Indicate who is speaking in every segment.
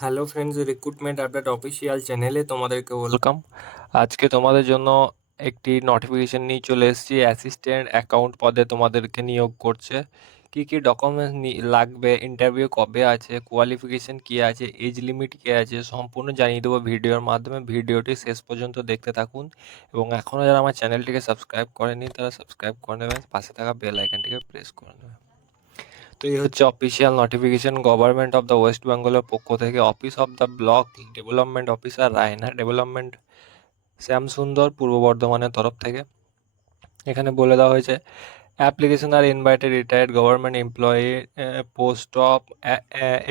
Speaker 1: Hello friends recruitment update official চ্যানেলে তোমাদেরকে welcome আজকে তোমাদের জন্য একটি নোটিফিকেশন নিয়ে চলে এসেছি। অ্যাসিস্ট্যান্ট অ্যাকাউন্ট পদে তোমাদেরকে নিয়োগ করছে। কী কী ডকুমেন্টস লাগবে ইন্টারভিউ কবে আছে কোয়ালিফিকেশন কী আছে এজ লিমিট কী আছে, সম্পূর্ণ জানিয়ে দেবো ভিডিওর মাধ্যমে। ভিডিওটি শেষ পর্যন্ত দেখতে থাকুন এবং এখনও যারা আমার চ্যানেলটিকে সাবস্ক্রাইব করেনি তারা সাবস্ক্রাইব করে নেবেন। পাশে থাকা বেল আইকনটিকে প্রেস করে নেবেন। তো এই হচ্ছে official notification government of the west বেঙ্গলের পক্ষ থেকে office of the block development officer Raina development Shyam Sundar পূর্ব বর্ধমানের তরফ থেকে। এখানে বলে দেওয়া হয়েছে application are invited retired government employee post of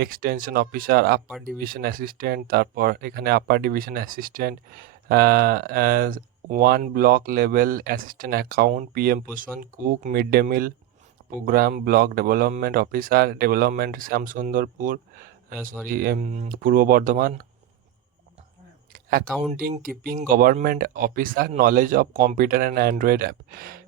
Speaker 1: extension officer upper division assistant তারপর এখানে upper division assistant one block level assistant account PM Poshan cook mid day meal programme block development officer development Shyamsundarpur sorry Purba Bardhaman accounting keeping government officer knowledge of computer and Android app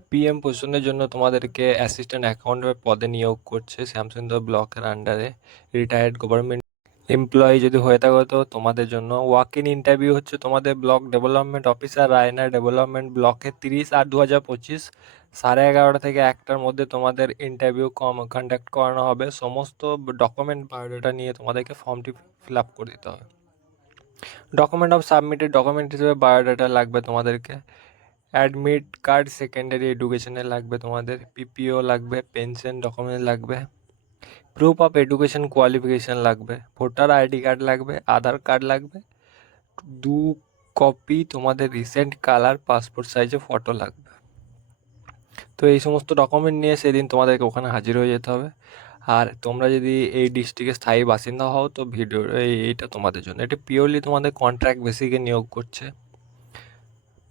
Speaker 1: PM পোষণের জন্য তোমাদেরকে assistant অ্যাকাউন্টের পদে নিয়োগ করছে শ্যামসুন্দর ব্লকের আন্ডারে retired government employee যদি হয়ে থাকো তো তোমাদের জন্য ওয়াক ইন ইন্টারভিউ হচ্ছে তোমাদের block development officer Raina development ব্লকের তিরিশ আট দু হাজার পঁচিশ। সাড়ে এগারোটা থেকে একটার মধ্যে তোমাদের ইন্টারভিউ কম কন্ডাক্ট করানো হবে। সমস্ত ডকুমেন্ট বায়োডাটা নিয়ে তোমাদেরকে ফর্মটি ফিল আপ করে দিতে হবে। ডকুমেন্ট অফ সাবমিটেড ডকুমেন্ট হিসেবে বায়োডাটা লাগবে তোমাদেরকে। অ্যাডমিট কার্ড সেকেন্ডারি এডুকেশনের লাগবে তোমাদের। পিপিও লাগবে পেনশন ডকুমেন্ট লাগবে। প্রুফ অফ এডুকেশন কোয়ালিফিকেশান লাগবে। ভোটার আইডি কার্ড লাগবে আধার কার্ড লাগবে। দু কপি তোমাদের রিসেন্ট কালার পাসপোর্ট সাইজে ফটো লাগবে। তো এই সমস্ত ডকুমেন্ট নিয়ে সেদিন তোমাদেরকে ওখানে হাজির হয়ে যেতে হবে। আর তোমরা যদি এই ডিস্ট্রিক্টের স্থায়ী বাসিন্দা হও, তো ভিডিও, এই, এইটা তোমাদের জন্য। এটা পিওরলি তোমাদের কন্ট্রাক্ট বেসিকে নিয়োগ করছে।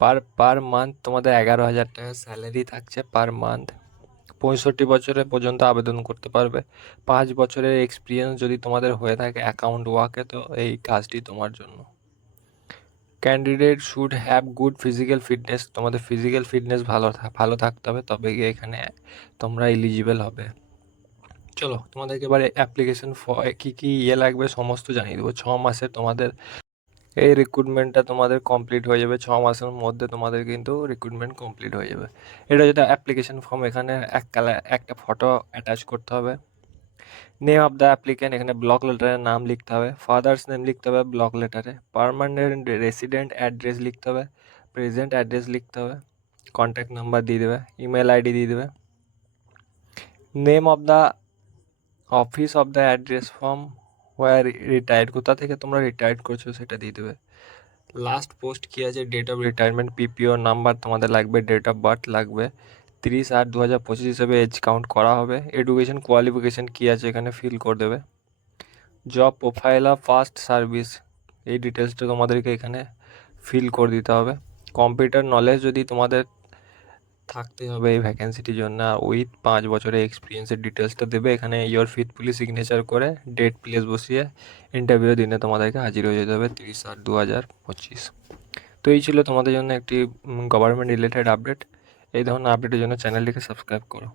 Speaker 1: পার পার মান্থ তোমাদের এগারো হাজার টাকা স্যালারি থাকছে পার মান্থ পঁয়ষট্টি বছরের পর্যন্ত আবেদন করতে পারবে। পাঁচ বছরের এক্সপিরিয়েন্স যদি তোমাদের হয়ে থাকে অ্যাকাউন্ট ওয়াকে তো এই কাজটি তোমার জন্য। Candidate should have good physical fitness তোমাদের ফিজিক্যাল ফিটনেস ভালো ভালো থাকতে হবে, তবে গিয়ে এখানে তোমরা এলিজিবল হবে। চলো, তোমাদেরকে এবারে অ্যাপ্লিকেশন কী কী ইয়ে লাগবে সমস্ত জানিয়ে দেবো। ছ মাসে তোমাদের এই রিক্রুটমেন্টটা তোমাদের কমপ্লিট হয়ে যাবে। ছ মাসের মধ্যে তোমাদের কিন্তু রিক্রুটমেন্ট কমপ্লিট হয়ে যাবে। এটা যেটা অ্যাপ্লিকেশন ফর্ম এখানে এক কালার একটা ফটো অ্যাটাচ করতে হবে। নেম অফ দ্য অ্যাপ্লিকেন্ট এখানে ব্লক লেটারে নাম লিখতে হবে। ফাদার্স নেম লিখতে হবে ব্লক লেটারে পারমানেন্ট রেসিডেন্ট অ্যাড্রেস লিখতে হবে। প্রেজেন্ট অ্যাড্রেস লিখতে হবে। কন্ট্যাক্ট নাম্বার দিয়ে দেবে। ইমেল আইডি দিয়ে দেবে। Name of the office of the address form war retired কোথা থেকে তোমরা রিটায়ার্ড করছ সেটা দিয়ে দেবে। লাস্ট পোস্ট কী আছে? Date of retirement PPO number তোমাদের লাগবে ডেট অফ বার্থ লাগবে। তিরিশ আট দু হাজার পঁচিশ হিসেবে এজ কাউন্ট করা হবে। এডুকেশন কোয়ালিফিকেশান কী আছে এখানে ফিল করে দেবে। জব প্রোফাইল আর ফার্স্ট সার্ভিস এই ডিটেলসটা তোমাদেরকে এখানে ফিল করে দিতে হবে। কম্পিউটার নলেজ যদি তোমাদের থাকতে হবে এই ভ্যাকেন্সিটির জন্য উইথ পাঁচ বছরের এক্সপিরিয়েন্সের ডিটেলসটা দেবে, এখানে ইয়োর ফিথফুলি সিগনেচার করে ডেট প্লেস বসিয়ে ইন্টারভিউ দিনে তোমাদেরকে হাজির হয়ে যেতে হবে তিরিশ আট দু হাজার পঁচিশ। তো এই ছিল তোমাদের জন্য একটি গভর্নমেন্ট রিলেটেড আপডেট এই ধরনের আপডেটের জন্য চ্যানেলটিকে সাবস্ক্রাইব করো।